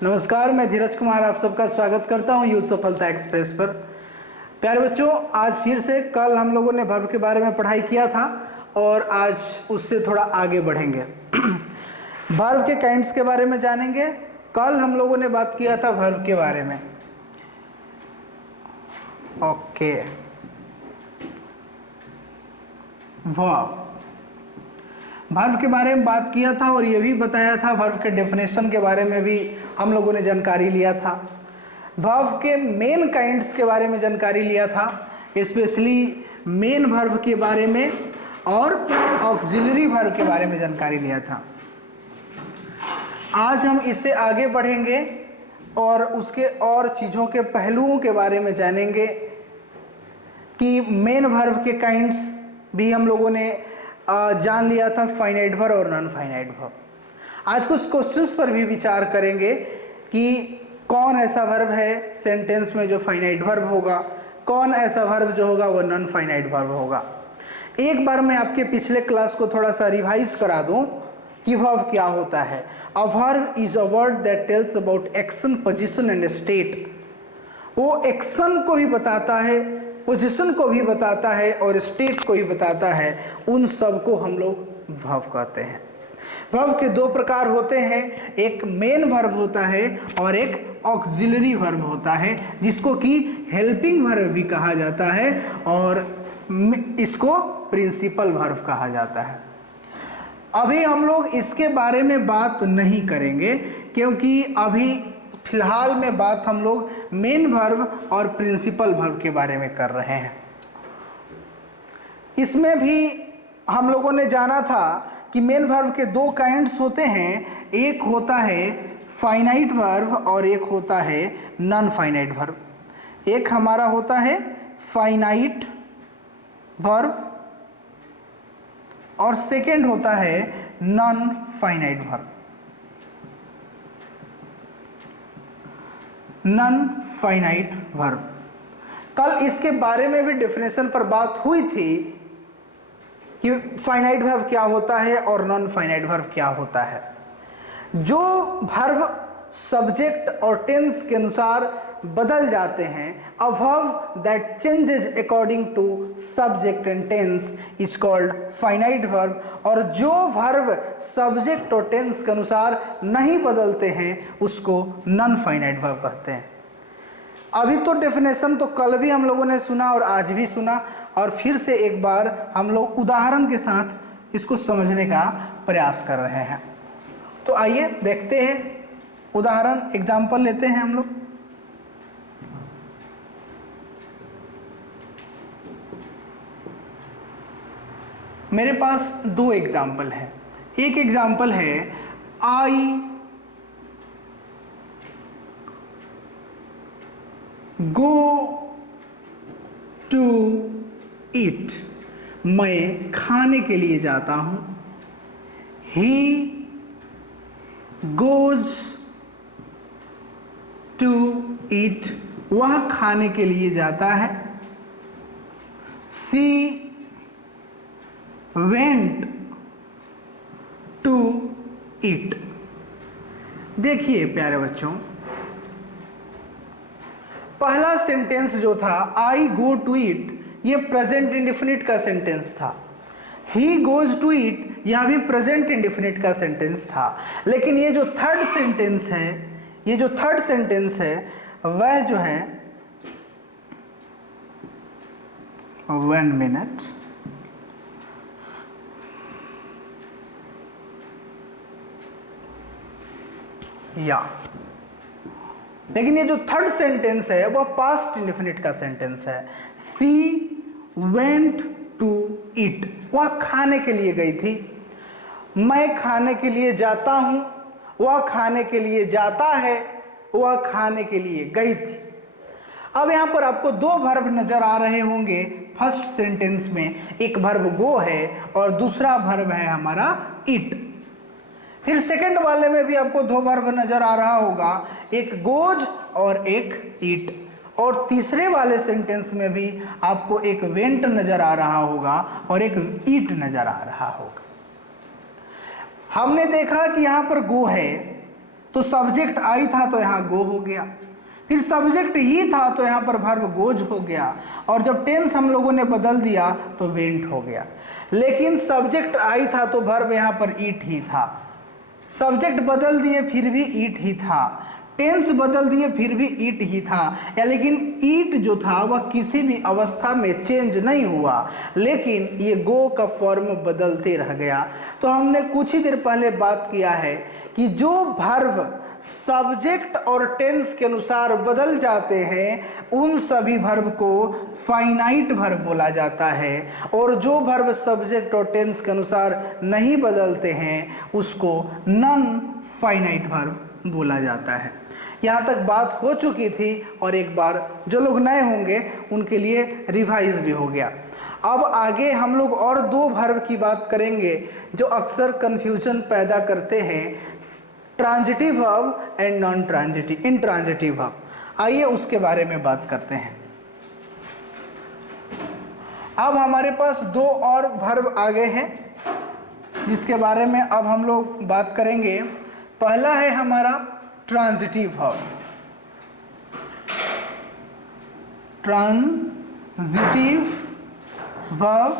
नमस्कार, मैं धीरज कुमार आप सबका स्वागत करता हूं यूथ सफलता एक्सप्रेस पर। प्यारे बच्चों, आज फिर से कल हम लोगों ने वर्ब के बारे में पढ़ाई किया था और आज उससे थोड़ा आगे बढ़ेंगे। वर्ब के काइंड्स के बारे में जानेंगे। कल हम लोगों ने बात किया था वर्ब के बारे में। ओके, वर्ब के बारे में बात किया था और ये भी बताया था, वर्ब के डेफिनेशन के बारे में भी हम लोगों ने जानकारी लिया था। वर्ब के मेन काइंड्स के बारे में जानकारी लिया था, स्पेशली मेन वर्ब के बारे में और ऑक्सिलरी वर्ब के बारे में जानकारी लिया था। आज हम इससे आगे बढ़ेंगे और उसके और चीज़ों के पहलुओं के बारे में जानेंगे कि मेन वर्ब के काइंड्स भी हम लोगों ने जान लिया था, फाइनाइट वर्ब और नॉन फाइनाइट वर्ब। आज कुछ क्वेश्चंस पर भी विचार करेंगे कि कौन ऐसा वर्ब है सेंटेंस में जो फाइनाइट वर्ब होगा, कौन ऐसा वर्ब जो होगा वो नॉन फाइनाइट वर्ब होगा। एक बार मैं आपके पिछले क्लास को थोड़ा सा रिवाइज करा दूं कि वर्ब क्या होता है। A verb is a word that tells about action, position and state. वो एक्शन को भी बताता है, पोजीशन को भी बताता है और स्टेट को भी बताता है। उन सब को हम लोग वर्ब कहते हैं। वर्ब के दो प्रकार होते हैं, एक मेन वर्ब होता है और एक ऑक्सिलरी वर्ब होता है, जिसको कि हेल्पिंग वर्ब भी कहा जाता है और इसको प्रिंसिपल वर्ब कहा जाता है। अभी हम लोग इसके बारे में बात नहीं करेंगे क्योंकि अभी फिलहाल में बात हम लोग मेन वर्ब और प्रिंसिपल वर्ब के बारे में कर रहे हैं। इसमें भी हम लोगों ने जाना था कि मेन वर्ब के दो काइंड्स होते हैं, एक होता है फाइनाइट वर्ब और एक होता है नॉन फाइनाइट वर्ब। एक हमारा होता है फाइनाइट वर्ब और सेकेंड होता है non finite verb. Non finite verb, कल इसके बारे में भी डेफिनेशन पर बात हुई थी कि फाइनाइट वर्ब क्या होता है और नॉन फाइनाइट वर्ब क्या होता है। जो वर्ब सब्जेक्ट और टेंस के अनुसार बदल जाते हैं, a verb that changes according to subject and tense is called finite verb. और जो वर्ब सब्जेक्ट और टेंस के अनुसार नहीं बदलते हैं उसको नॉन फाइनाइट वर्ब कहते हैं। अभी तो डेफिनेशन तो कल भी हम लोगों ने सुना और आज भी सुना, और फिर से एक बार हम लोग उदाहरण के साथ इसको समझने का प्रयास कर रहे हैं। तो आइए देखते हैं, उदाहरण एग्जाम्पल लेते हैं हम लोग। मेरे पास दो एग्जाम्पल है। एक एग्जाम्पल है आई गो टू ईट, मैं खाने के लिए जाता हूं। ही गोज टू ईट, वह खाने के लिए जाता है। She went to eat. देखिए प्यारे बच्चों, पहला सेंटेंस जो था आई गो टू ईट, ये प्रेजेंट इंडेफिनिट का सेंटेंस था। ही गोज टू ईट, यह भी प्रेजेंट इंडेफिनिट का सेंटेंस था। लेकिन ये जो थर्ड सेंटेंस है, वह जो है, 1 मिनट, लेकिन ये जो थर्ड सेंटेंस है वह पास्ट इंडेफिनिट का सेंटेंस है। सी वेंट टू ईट, वह खाने के लिए गई थी। मैं खाने के लिए जाता हूं, वह खाने के लिए जाता है, वह खाने के लिए गई थी। अब यहां पर आपको दो वर्ब नजर आ रहे होंगे। फर्स्ट सेंटेंस में एक वर्ब गो है और दूसरा वर्ब है हमारा ईट। फिर सेकंड वाले में भी आपको दो वर्ब नजर आ रहा होगा, एक गोज और एक ईट। और तीसरे वाले सेंटेंस में भी आपको एक वेंट नजर आ रहा होगा और एक ईट नजर आ रहा होगा। हमने देखा कि यहां पर गो है तो सब्जेक्ट आई था तो यहाँ गो हो गया, फिर सब्जेक्ट ही था तो यहाँ पर वर्ब गोज हो गया, और जब टेंस हम लोगों ने बदल दिया तो वेंट हो गया। लेकिन सब्जेक्ट आई था तो वर्ब यहाँ पर ईट ही था, सब्जेक्ट बदल दिए फिर भी ईट ही था, टेंस बदल दिए फिर भी ईट ही था, या लेकिन ईट जो था वह किसी भी अवस्था में चेंज नहीं हुआ, लेकिन ये गो का फॉर्म बदलते रह गया। तो हमने कुछ ही देर पहले बात किया है कि जो वर्ब सब्जेक्ट और टेंस के अनुसार बदल जाते हैं उन सभी वर्ब को फाइनाइट वर्ब बोला जाता है, और जो वर्ब सब्जेक्ट और टेंस के अनुसार नहीं बदलते हैं उसको नॉन फाइनाइट वर्ब बोला जाता है। यहाँ तक बात हो चुकी थी, और एक बार जो लोग नए होंगे उनके लिए रिवाइज भी हो गया। अब आगे हम लोग और दो वर्ब की बात करेंगे जो अक्सर कन्फ्यूजन पैदा करते हैं, transitive verb and non transitive intransitive verb. आइए उसके बारे में बात करते हैं। अब हमारे पास दो और वर्ब आ गए हैं जिसके बारे में अब हम लोग बात करेंगे। पहला है हमारा ट्रांजिटिव वर्ब, ट्रांजिटिव वर्ब,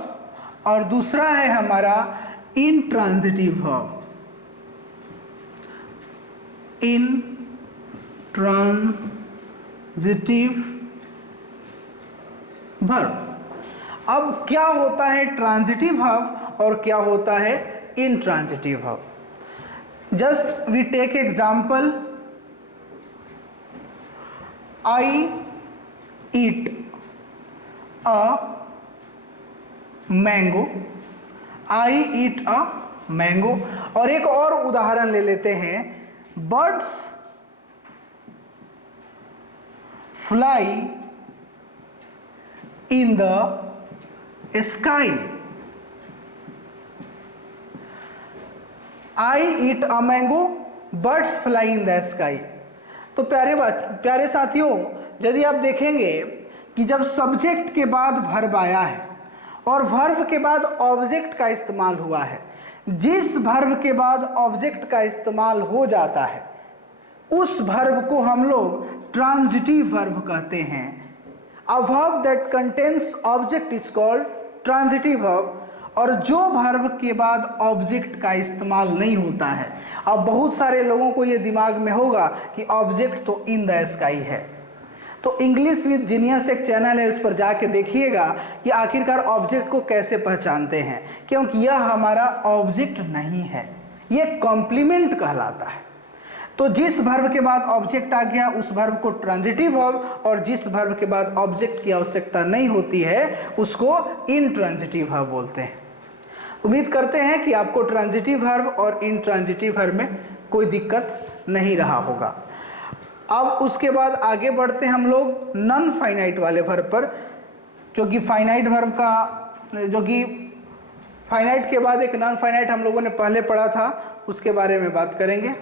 और दूसरा है हमारा इंट्रांजिटिव वर्ब, इंट्रांजिटिव वर्ब। अब क्या होता है ट्रांजिटिव वर्ब और क्या होता है intransitive verb? Just we take example, I eat a mango, I eat a mango. और एक और उदाहरण ले लेते हैं, birds fly in the sky, I eat a mango, birds fly in the sky. तो प्यारे साथियों, यदि आप देखेंगे कि जब सब्जेक्ट के बाद वर्ब आया है और वर्ब के बाद ऑब्जेक्ट का इस्तेमाल हुआ है, जिस वर्ब के बाद ऑब्जेक्ट का इस्तेमाल हो जाता है उस वर्ब को हम लोग ट्रांजिटिव वर्ब कहते हैं। A verb that contains object is called transitive verb. और जो वर्ब के बाद ऑब्जेक्ट का इस्तेमाल नहीं होता है, अब बहुत सारे लोगों को ये दिमाग में होगा कि ऑब्जेक्ट तो इन द स्काई है, तो इंग्लिश विद जीनियस एक चैनल है, उस पर जाके देखिएगा कि आखिरकार ऑब्जेक्ट को कैसे पहचानते हैं, क्योंकि यह हमारा ऑब्जेक्ट नहीं है, ये कॉम्प्लीमेंट कहलाता है। तो जिस वर्ब के बाद ऑब्जेक्ट आ गया उस वर्ब को ट्रांजिटिव वर्ब, और जिस वर्ब के बाद ऑब्जेक्ट की आवश्यकता नहीं होती है उसको इनट्रांजिटिव वर्ब बोलते हैं। उम्मीद करते हैं कि आपको ट्रांजिटिव वर्ब और इनट्रांजिटिव वर्ब में कोई दिक्कत नहीं रहा होगा। अब उसके बाद आगे बढ़ते हैं हम लोग नॉन फाइनाइट वाले वर्ब पर, जो कि फाइनाइट वर्ब का, जो कि फाइनाइट के बाद एक नॉन फाइनाइट हम लोगों ने पहले पढ़ा था, उसके बारे में बात करेंगे।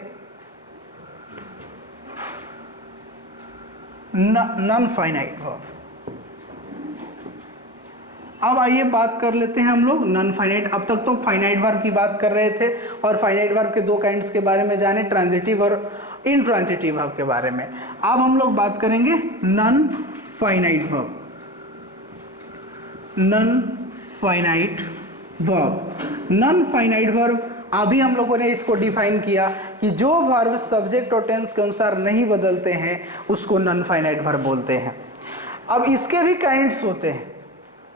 Non finite verb. अब आइए बात कर लेते हैं हम लोग नॉन फाइनाइट। अब तक तो फाइनाइट वर्ब की बात कर रहे थे और फाइनाइट वर्ब के दो काइंड्स के बारे में जाने, ट्रांजिटिव और इनट्रांजिटिव वर्ब के बारे में। अब हम लोग बात करेंगे non finite verb. Non finite verb, non finite verb अभी हम लोगों ने इसको डिफाइन किया कि जो वर्ब सब्जेक्ट और टेंस के अनुसार नहीं बदलते हैं उसको नॉन फाइनाइट वर्ब बोलते हैं। अब इसके भी काइंड्स होते हैं,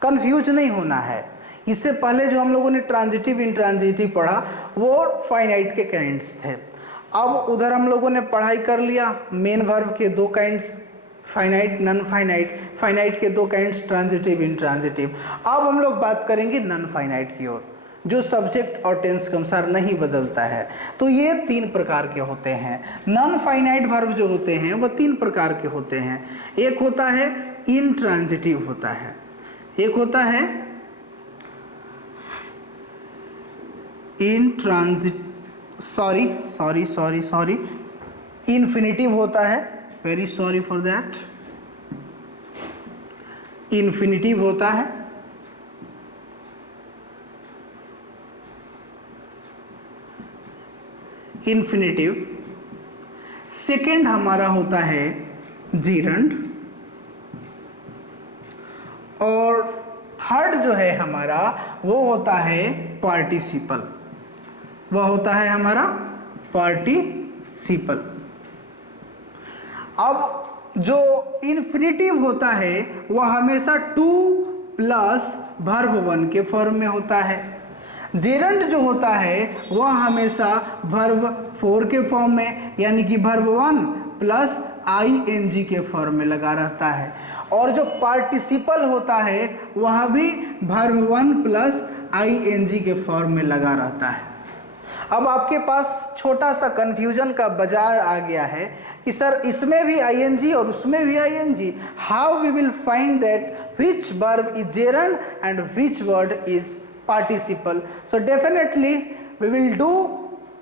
कंफ्यूज नहीं होना है। इससे पहले जो हम लोगों ने ट्रांजिटिव इंट्रांजिटिव पढ़ा वो फाइनाइट के काइंड्स थे। अब उधर हम लोगों ने पढ़ाई कर लिया मेन वर्ब के दो kinds, finite non finite, finite के दो काइंड्स ट्रांजिटिव इंट्रांजिटिव। अब हम लोग बात करेंगे नॉन फाइनाइट की ओर, जो सब्जेक्ट और टेंस के अनुसार नहीं बदलता है। तो ये तीन प्रकार के होते हैं। नॉन फाइनाइट वर्ब जो होते हैं वो तीन प्रकार के होते हैं। एक होता है इनट्रांजिटिव होता है, एक होता है इन्फिनिटिव होता है, very sorry for that, infinitive होता है। इन्फिनिटिव सेकेंड हमारा होता है जीरंड, और थर्ड जो है हमारा वो होता है पार्टिसिपल, वह होता है हमारा पार्टिसिपल। अब जो इन्फिनिटिव होता है वह हमेशा टू प्लस वर्ब वन के फॉर्म में होता है। जेरंड जो होता है वह हमेशा वर्ब फोर के फॉर्म में, यानी कि वर्ब वन प्लस ing के फॉर्म में लगा रहता है। और जो पार्टिसिपल होता है वह भी वर्ब वन प्लस ing के फॉर्म में लगा रहता है। अब आपके पास छोटा सा कन्फ्यूजन का बाजार आ गया है कि सर इसमें भी ing और उसमें भी ing, how we will find that which verb is gerund and which word is participle. So definitely we will do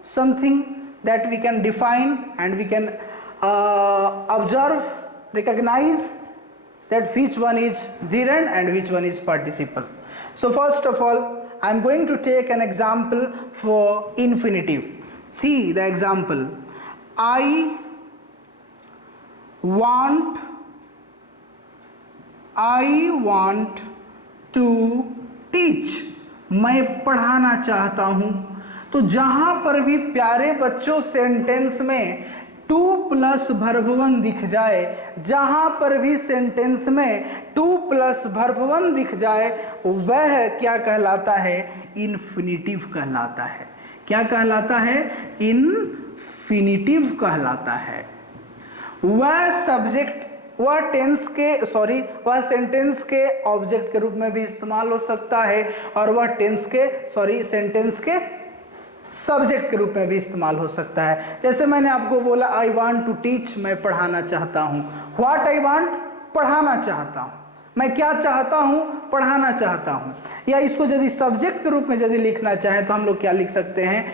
something that we can define and we can observe, recognize that which one is gerund and which one is participle. So first of all I am going to take an example for infinitive. See the example. I want to teach. मैं पढ़ाना चाहता हूं। तो जहां पर भी प्यारे बच्चों सेंटेंस में टू प्लस वर्ब वन दिख जाए, जहां पर भी सेंटेंस में टू प्लस वर्ब वन दिख जाए, वह क्या कहलाता है? इन्फिनिटिव कहलाता है। क्या कहलाता है? इन्फिनिटिव कहलाता है। वह सब्जेक्ट, वह सेंटेंस के ऑब्जेक्ट के रूप में भी इस्तेमाल हो सकता है और वह सेंटेंस के सब्जेक्ट के रूप में भी इस्तेमाल हो सकता है। जैसे मैंने आपको बोला आई वांट टू टीच, मैं पढ़ाना चाहता हूँ। व्हाट आई वांट, पढ़ाना चाहता हूँ। मैं क्या चाहता हूँ? पढ़ाना चाहता हूँ। या इसको यदि सब्जेक्ट के रूप में यदि लिखना चाहें तो हम लोग क्या लिख सकते हैं?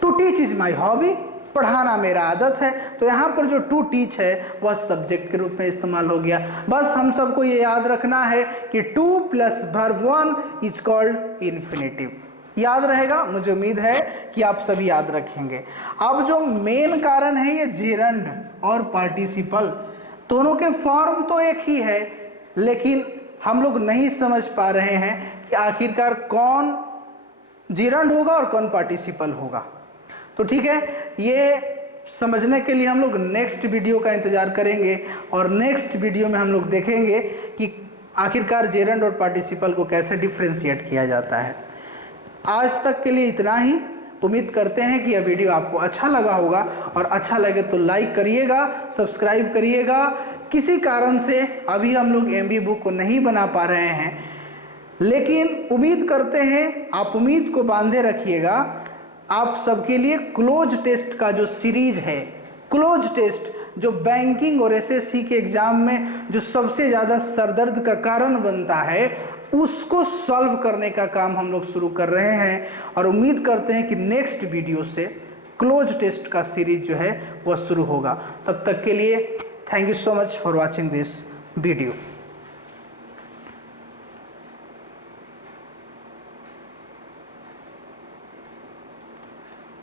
To teach is my hobby, पढ़ाना मेरा आदत है। तो यहाँ पर जो टू टीच है वह सब्जेक्ट के रूप में इस्तेमाल हो गया। बस हम सबको ये याद रखना है कि two plus verb one is called infinitive. याद रहेगा? मुझे उम्मीद है कि आप सभी याद रखेंगे। अब जो मेन कारण है ये जेरंड और पार्टिसिपल, दोनों के फॉर्म तो एक ही है, लेकिन हम लोग नहीं समझ पा रहे हैं कि आखिरकार कौन जेरंड होगा और कौन पार्टिसिपल होगा। तो ठीक है, ये समझने के लिए हम लोग नेक्स्ट वीडियो का इंतज़ार करेंगे और नेक्स्ट वीडियो में हम लोग देखेंगे कि आखिरकार जेरंड और पार्टिसिपल को कैसे डिफ्रेंशिएट किया जाता है। आज तक के लिए इतना ही। उम्मीद करते हैं कि यह वीडियो आपको अच्छा लगा होगा, और अच्छा लगे तो लाइक करिएगा, सब्सक्राइब करिएगा। किसी कारण से अभी हम लोग MB बुक को नहीं बना पा रहे हैं, लेकिन उम्मीद करते हैं आप उम्मीद को बांधे रखिएगा। आप सबके लिए क्लोज टेस्ट का जो सीरीज है, क्लोज टेस्ट जो बैंकिंग और SSC के एग्जाम में जो सबसे ज़्यादा सरदर्द का कारण बनता है, उसको सॉल्व करने का काम हम लोग शुरू कर रहे हैं। और उम्मीद करते हैं कि नेक्स्ट वीडियो से क्लोज टेस्ट का सीरीज जो है वह शुरू होगा। तब तक के लिए thank you so much for watching this video.